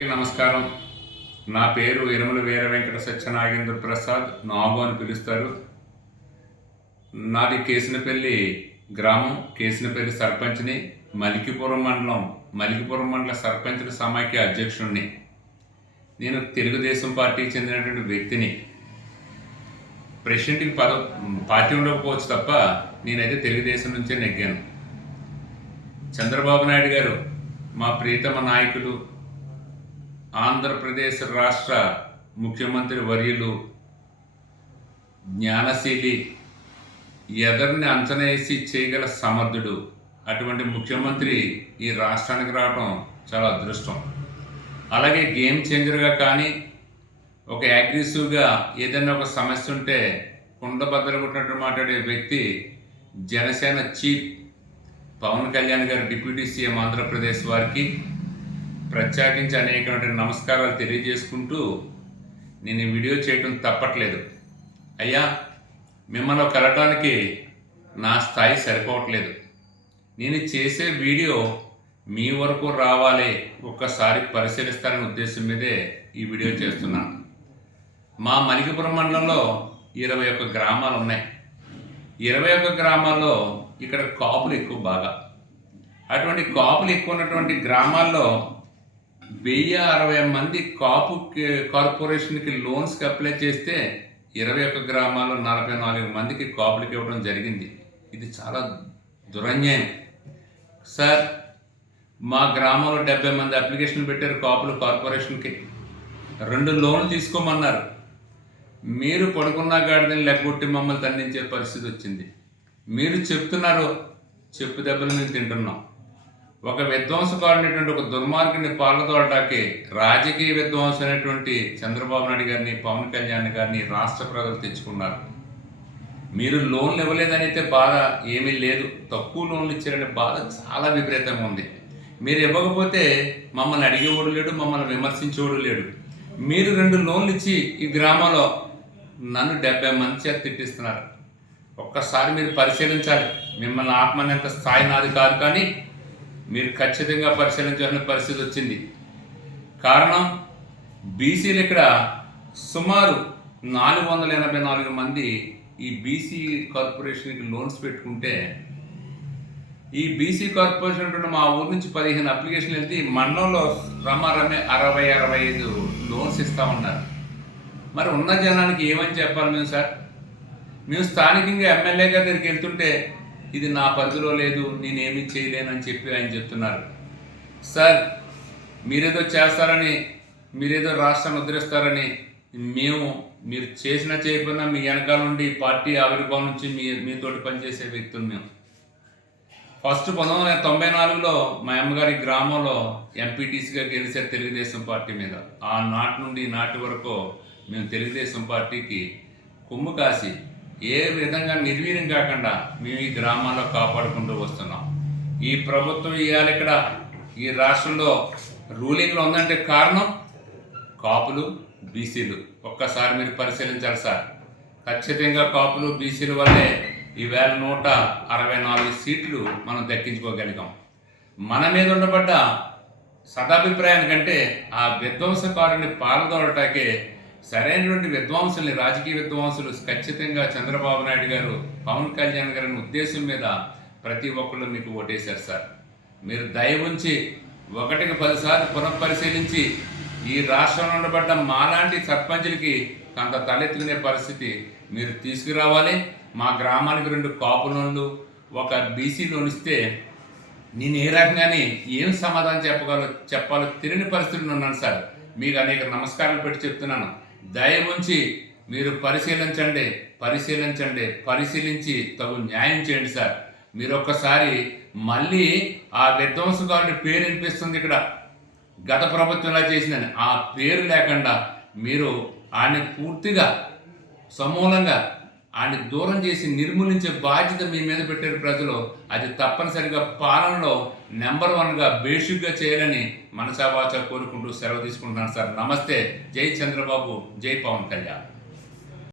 నమస్కారం. నా పేరు ఇరుమల వీర వెంకట సత్యనాగేంద్ర ప్రసాద్ నాగు అని పిలుస్తారు. నాది కేసినపల్లి గ్రామం కేసినపల్లి సర్పంచ్ని మలికిపురం మండలం మలికిపురం మండల సర్పంచుల సమాఖ్య అధ్యక్షుడిని నేను తెలుగుదేశం పార్టీకి చెందినటువంటి వ్యక్తిని. ప్రెసిడెంట్కి పద పార్టీ ఉండకపోవచ్చు తప్ప నేనైతే తెలుగుదేశం నుంచే నెగ్గాను. చంద్రబాబు నాయుడు గారు మా ప్రీతమ నాయకులు ఆంధ్రప్రదేశ్ రాష్ట్ర ముఖ్యమంత్రి వర్యులు జ్ఞానశీలి ఎదరిని అంచనేసి చేయగల సమర్థుడు. అటువంటి ముఖ్యమంత్రి ఈ రాష్ట్రానికి రావడం చాలా అదృష్టం. అలాగే గేమ్ చేంజర్గా కానీ ఒక యాగ్రెసివ్గా ఏదైనా ఒక సమస్య ఉంటే కుండ బద్దలు కొట్టినట్టు మాట్లాడే వ్యక్తి జనసేన చీఫ్ పవన్ కళ్యాణ్ గారు డిప్యూటీ సీఎం ఆంధ్రప్రదేశ్ వారికి ప్రత్యేకించి అనేకమైన నమస్కారాలు తెలియజేసుకుంటూ నేను ఈ వీడియో చేయడం తప్పట్లేదు. అయ్యా మిమ్మల్ని కలటానికి నా స్థాయి సరిపోవట్లేదు. నేను చేసే వీడియో మీ వరకు రావాలి. ఒక్కసారి పరిశీలిస్తారనే ఉద్దేశం మీదే ఈ వీడియో చేస్తున్నాను. మా మలికిపురం మండలంలో ఇరవై ఒక్క గ్రామాలు ఉన్నాయి. ఇరవై ఒక్క గ్రామాల్లో ఇక్కడ కాపులు ఎక్కువ బాగా. అటువంటి కాపులు ఎక్కువ ఉన్నటువంటి గ్రామాల్లో వెయ్యి అరవై మంది కాపు కార్పొరేషన్కి లోన్స్కి అప్లై చేస్తే ఇరవై ఒక్క గ్రామాల్లో నలభై నాలుగు మందికి కాపులకి ఇవ్వడం జరిగింది. ఇది చాలా దురన్యాయం. సార్ మా గ్రామంలో డెబ్బై మంది అప్లికేషన్ పెట్టారు కాపులు కార్పొరేషన్కి రెండు లోన్లు తీసుకోమన్నారు. మీరు పడుకున్న గాడిదని లెగ్గొట్టి మమ్మల్ని దండించే పరిస్థితి వచ్చింది. మీరు చెప్తున్నారు చెప్పు దెబ్బలు మేము తింటున్నాం. ఒక విధ్వంసకారుడైనటువంటి ఒక దుర్మార్గుని పాలదోడటానికి రాజకీయ విధ్వంసం అనేటువంటి చంద్రబాబు నాయుడు గారిని పవన్ కళ్యాణ్ గారిని రాష్ట్ర ప్రజలు తెచ్చుకున్నారు. మీరు లోన్లు ఇవ్వలేదనైతే బాధ ఏమీ లేదు. తక్కువ లోన్లు ఇచ్చారనే బాధ చాలా విపరీతంగా ఉంది. మీరు ఇవ్వకపోతే మమ్మల్ని అడిగేవాడు లేడు మమ్మల్ని విమర్శించేవాడు లేడు. మీరు రెండు లోన్లు ఇచ్చి ఈ గ్రామంలో నన్ను డెబ్బై మంది చేత తిట్టిస్తున్నారు. ఒక్కసారి మీరు పరిశీలించాలి. మిమ్మల్ని ఆత్మనేంత స్థాయి నాది కాదు కానీ మీరు ఖచ్చితంగా పరిశీలించాల్సిన పరిస్థితి వచ్చింది. కారణం బీసీలు ఇక్కడ సుమారు నాలుగు వందల ఎనభై నాలుగు మంది ఈ బీసీ కార్పొరేషన్కి లోన్స్ పెట్టుకుంటే ఈ బీసీ కార్పొరేషన్ అంటున్న మా ఊరు నుంచి పదిహేను అప్లికేషన్లు వెళ్తే ఈ మండలంలో రమ రమే అరవై అరవై ఐదు లోన్స్ ఇస్తామన్నారు మరి ఉన్న జనానికి ఏమని చెప్పాలి మేము సార్? మేము స్థానికంగా ఎమ్మెల్యే గారి దగ్గరికి వెళ్తుంటే ఇది నా పరిధిలో లేదు నేనేమీ చేయలేనని చెప్పి ఆయన చెప్తున్నారు. సార్ మీరేదో చేస్తారని మీరేదో రాష్ట్రం ఉద్రిస్తారని మేము మీరు చేసిన చేయకుండా మీ వెనకాల నుండి పార్టీ ఆవిర్భావం నుంచి మీ మీతోటి పనిచేసే వ్యక్తులు మేము. ఫస్ట్ పంతొమ్మిది వందల తొంభై నాలుగులో మా అమ్మగారి గ్రామంలో ఎంపీటీసీగా గెలిచారు తెలుగుదేశం పార్టీ మీద. ఆ నాటి నుండి నాటి వరకు మేము తెలుగుదేశం పార్టీకి కొమ్ము కాసి ఏ విధంగా నిర్వీర్యం కాకుండా మేము ఈ గ్రామాల్లో కాపాడుకుంటూ వస్తున్నాం. ఈ ప్రభుత్వం ఇవాళ ఇక్కడ ఈ రాష్ట్రంలో రూలింగ్లో ఉందంటే కారణం కాపులు బీసీలు. ఒక్కసారి మీరు పరిశీలించాలి సార్. ఖచ్చితంగా కాపులు బీసీల వల్లే ఈవేళ నూట అరవై నాలుగు సీట్లు మనం దక్కించుకోగలిగాం. మన మీద ఉండబడ్డ సదాభిప్రాయానికంటే ఆ విధ్వంసకారుని పాల్గొనటాకే సరైనటువంటి విద్వాంసుల్ని రాజకీయ విద్వాంసులు ఖచ్చితంగా చంద్రబాబు నాయుడు గారు పవన్ కళ్యాణ్ గారి ఉద్దేశం మీద ప్రతి ఒక్కళ్ళు మీకు ఓటేశారు సార్. మీరు దయ ఉంచి ఒకటికి పదిసార్లు పునఃపరిశీలించి ఈ రాష్ట్రంలో ఉండబడ్డ మాలాంటి సర్పంచులకి కొంత తలెత్తుకునే పరిస్థితి మీరు తీసుకురావాలి. మా గ్రామానికి రెండు కాపు లోన్లు ఒక బీసీ లోన్ ఇస్తే నేను ఏ రకంగానే ఏం సమాధానం చెప్పగలో చెప్పాలో తెలియని పరిస్థితిలో ఉన్నాను సార్. మీకు అనేక నమస్కారాలు పెట్టి చెప్తున్నాను. దయ ఉంచి మీరు పరిశీలించండి పరిశీలించండి పరిశీలించి తగు న్యాయం చేయండి సార్. మీరు ఒక్కసారి మళ్ళీ ఆ విధ్వంసకారుడి పేరు వినిపిస్తుంది ఇక్కడ. గత ప్రభుత్వంలా చేసిందని ఆ పేరు లేకుండా మీరు ఆయన్ని పూర్తిగా సమూలంగా ఆయన దూరం చేసి నిర్మూలించే బాధ్యత మీ మీద పెట్టారు ప్రజలు. అది తప్పనిసరిగా పాలనలో నెంబర్ వన్గా బేసిక్గా చేయాలని మనసావాచ కోరుకుంటూ సెలవు తీసుకుంటున్నాను సార్. నమస్తే. జై చంద్రబాబు. జై పవన్ కళ్యాణ్.